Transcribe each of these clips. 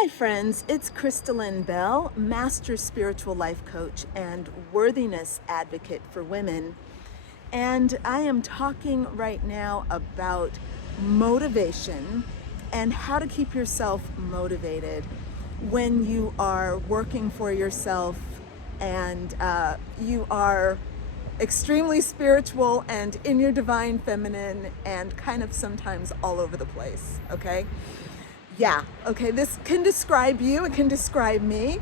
Hi friends, it's Crystalline Bell, Master Spiritual Life Coach and Worthiness Advocate for Women. And I am talking right now about motivation and how to keep yourself motivated when you are working for yourself and you are extremely spiritual and in your divine feminine and kind of sometimes all over the place, okay? Yeah, okay, this can describe you, it can describe me.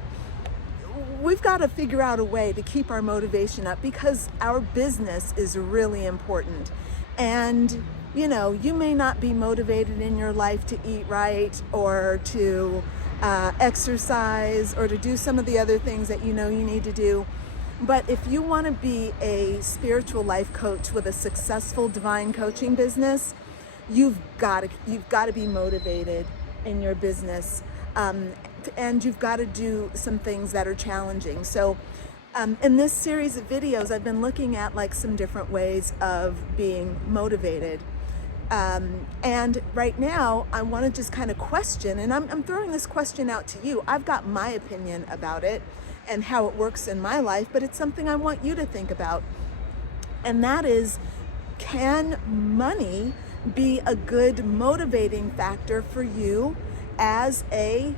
We've got to figure out a way to keep our motivation up because our business is really important. And, you know, you may not be motivated in your life to eat right or to exercise or to do some of the other things that you know you need to do. But if you want to be a spiritual life coach with a successful divine coaching business, you've got to be motivated in your business, and you've got to do some things that are challenging. So in this series of videos, I've been looking at like some different ways of being motivated. And right now I want to just kind of question, and I'm throwing this question out to you. I've got my opinion about it and how it works in my life, but it's something I want you to think about. And that is, can money be a good motivating factor for you as a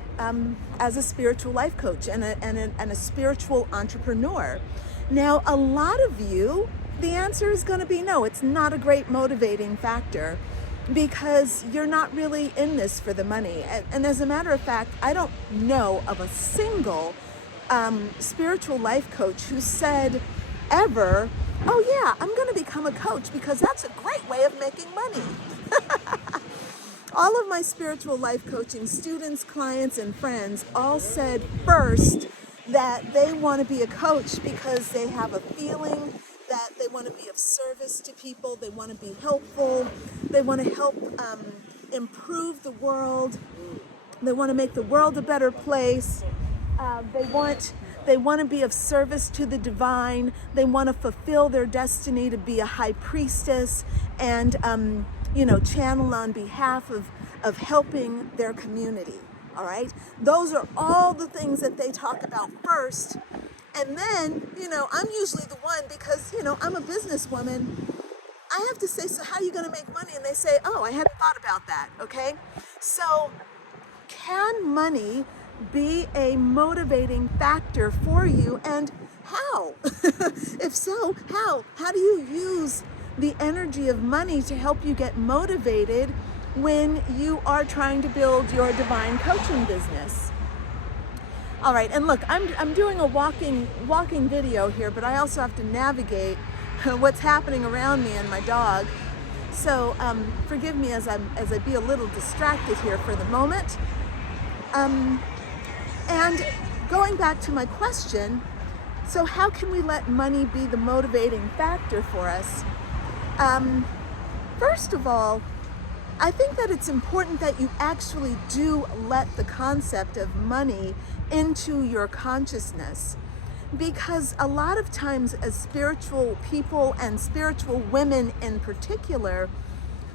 spiritual life coach and a spiritual entrepreneur? Now, a lot of you, the answer is going to be no. It's not a great motivating factor because you're not really in this for the money. And as a matter of fact, I don't know of a single spiritual life coach who said ever, oh yeah, I'm going to become a coach because that's a great way of making money. All of my spiritual life coaching students, clients, and friends all said first that they want to be a coach because they have a feeling that they want to be of service to people, they want to be helpful, they want to help improve the world, they want to make the world a better place. They want to be of service to the divine. They want to fulfill their destiny to be a high priestess and, channel on behalf of helping their community. All right. Those are all the things that they talk about first. And then, I'm usually the one because, I'm a businesswoman. I have to say, so how are you going to make money? And they say, oh, I hadn't thought about that. Okay. So can money be a motivating factor for you, and how? If so, how? How do you use the energy of money to help you get motivated when you are trying to build your divine coaching business? All right, and look, I'm doing a walking video here, but I also have to navigate what's happening around me and my dog. So forgive me as I be a little distracted here for the moment. And going back to my question, so how can we let money be the motivating factor for us? First of all, I think that it's important that you actually do let the concept of money into your consciousness. Because a lot of times as spiritual people and spiritual women in particular,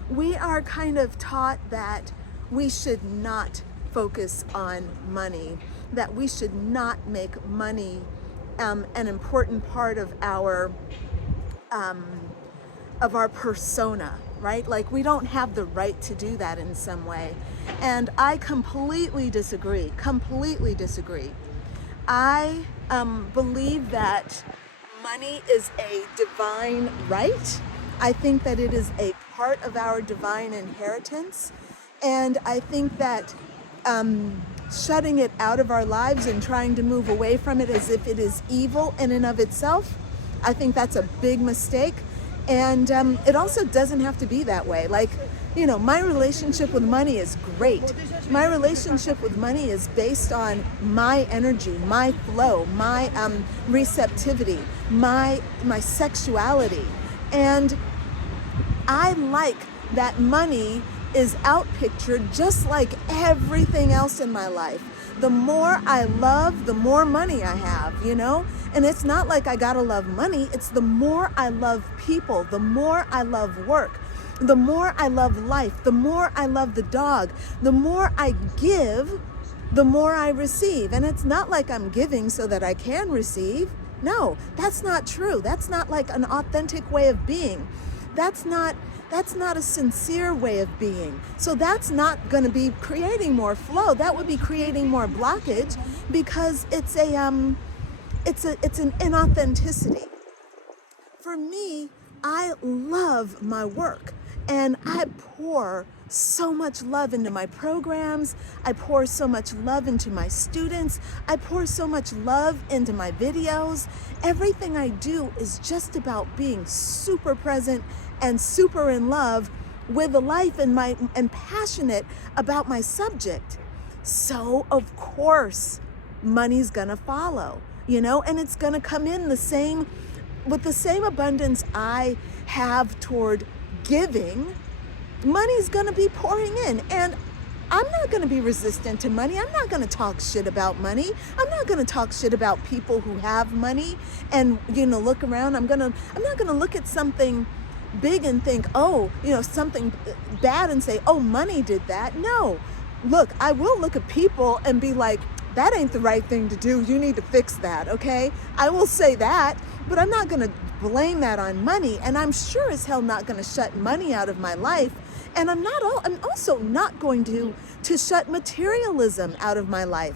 we are kind of taught that we should not focus on money, that we should not make money an important part of our persona, right? Like we don't have the right to do that in some way. And I completely disagree. I believe that money is a divine right. I think that it is a part of our divine inheritance. And I think that shutting it out of our lives and trying to move away from it as if it is evil in and of itself, I think that's a big mistake. And it also doesn't have to be that way. Like, my relationship with money is great. My relationship with money is based on my energy, my flow, my receptivity, my sexuality. And I like that money is outpictured just like everything else in my life. The more I love, the more money I have, And it's not like I gotta love money, it's the more I love people, the more I love work, the more I love life, the more I love the dog, the more I give, the more I receive. And it's not like I'm giving so that I can receive. No, that's not true. That's not like an authentic way of being. That's not a sincere way of being. So that's not going to be creating more flow. That would be creating more blockage, because it's an inauthenticity. For me, I love my work, and I pour so much love into my programs. I pour so much love into my students. I pour so much love into my videos. Everything I do is just about being super present and super in love with the life and passionate about my subject. So of course, money's gonna follow, and it's gonna come in with the same abundance I have toward giving. Money's going to be pouring in, and I'm not going to be resistant to money. I'm not going to talk shit about money. I'm not going to talk shit about people who have money and look around. I'm not going to look at something big and think, oh, something bad and say, oh, money did that. No. Look, I will look at people and be like, that ain't the right thing to do. You need to fix that, okay? I will say that, but I'm not going to blame that on money, and I'm sure as hell not going to shut money out of my life. And I'm also not going to shut materialism out of my life.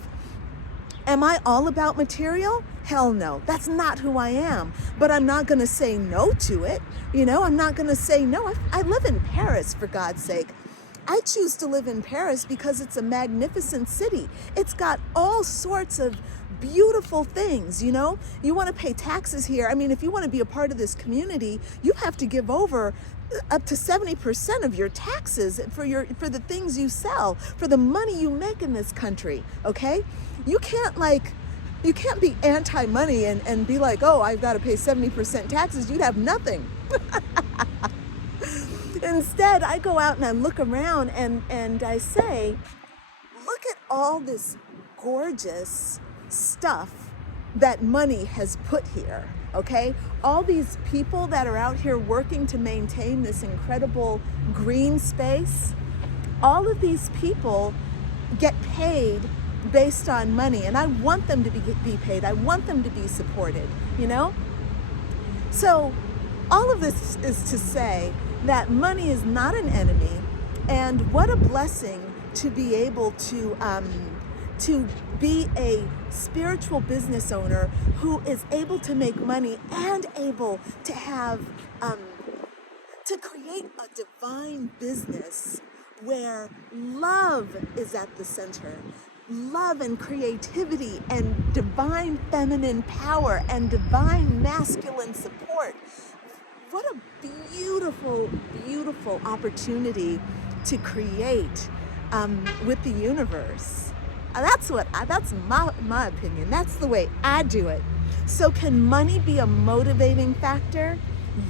Am I all about material? Hell no. That's not who I am. But I'm not going to say no to it. I'm not going to say no. I live in Paris, for God's sake. I choose to live in Paris because it's a magnificent city. It's got all sorts of beautiful things, You want to pay taxes here. I mean, if you want to be a part of this community, you have to give over up to 70% of your taxes for the things you sell, for the money you make in this country, okay? You can't be anti-money and be like, oh, I've got to pay 70% taxes. You'd have nothing. Instead, I go out and I look around and I say, look at all this gorgeous stuff that money has put here, okay? All these people that are out here working to maintain this incredible green space, all of these people get paid based on money, and I want them to be paid. I want them to be supported, So all of this is to say that money is not an enemy, and what a blessing to be able to be a spiritual business owner who is able to make money and able to have to create a divine business where love is at the center. Love and creativity and divine feminine power and divine masculine support. What a beautiful, beautiful opportunity to create with the universe. That's my opinion. That's the way I do it. So can money be a motivating factor?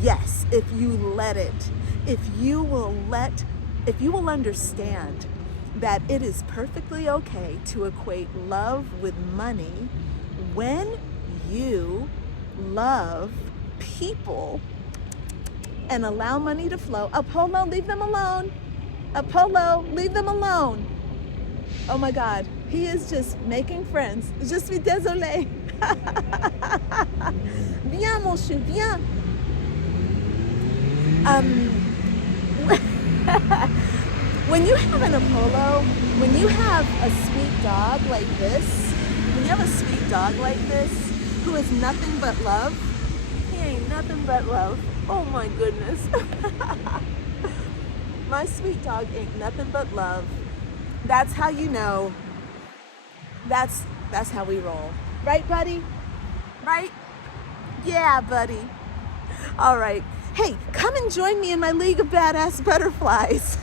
Yes, if you let it. If you will understand that it is perfectly okay to equate love with money when you love people and allow money to flow. Apollo, leave them alone. Apollo, leave them alone. Oh my God, he is just making friends. Je suis désolée. Viens, mon chou, viens. When you have an Apollo, when you have a sweet dog like this, who is nothing but love, he ain't nothing but love. Oh my goodness. My sweet dog ain't nothing but love. That's how you know. That's how we roll. Right, buddy? Right? Yeah, buddy. All right. Hey, come and join me in my League of Badass Butterflies.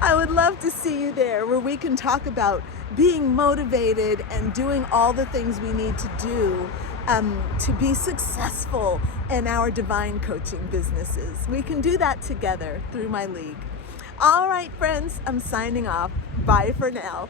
I would love to see you there, where we can talk about being motivated and doing all the things we need to do to be successful in our divine coaching businesses. We can do that together through my league. All right, friends, I'm signing off. Bye for now.